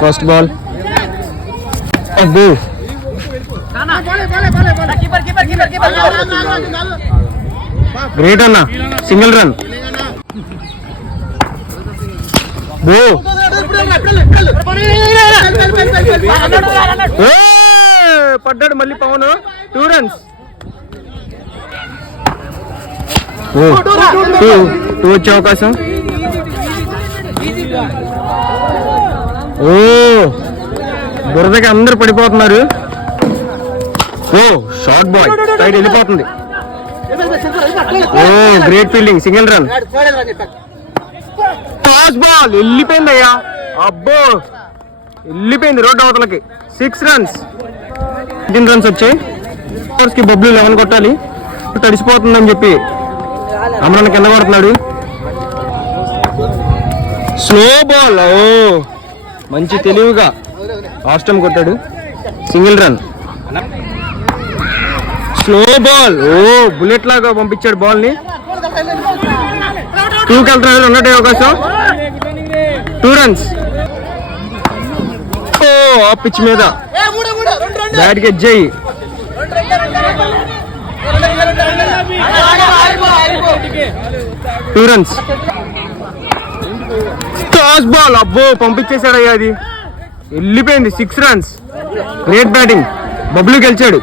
first ball అబ్బో great అన్న single run పడ్డాడు మళ్ళీ పవన్ 2 runs 2 వచ్చే అవకాశం బురదకి అందరు పడిపోతున్నారు షార్ట్ బాల్ సైడ్ వెళ్ళిపోతుంది great fielding single run fast ball వెళ్ళిపోయింది అయ్యా అబ్బో వెళ్ళిపోయింది రోడ్డు అవతలకి 6 runs 15 runs వచ్చాయి కి బబ్లు 11 కొట్టాలి తడిసిపోతుందని చెప్పి అమరన్న కింద పడుతున్నాడు స్లో బాల్ మంచి తెలివిగా ఆస్టమ్ కొట్టాడు single run slow ball bullet లాగా పంపించాడు బాల్ ని 2కి వెళ్తున్నాడు ఉన్నట్టే అవకాశం 2 runs ఆ పిచ్ మీద బ్యాట్ కి ఎడ్జ్ అయ్యి 2 runs ఫాస్ట్ బాల్ అబ్బో పంపించేశాడు అయ్యా అది వెళ్ళిపోయింది 6 runs గ్రేట్ బ్యాటింగ్ బబ్లు గెలిచాడు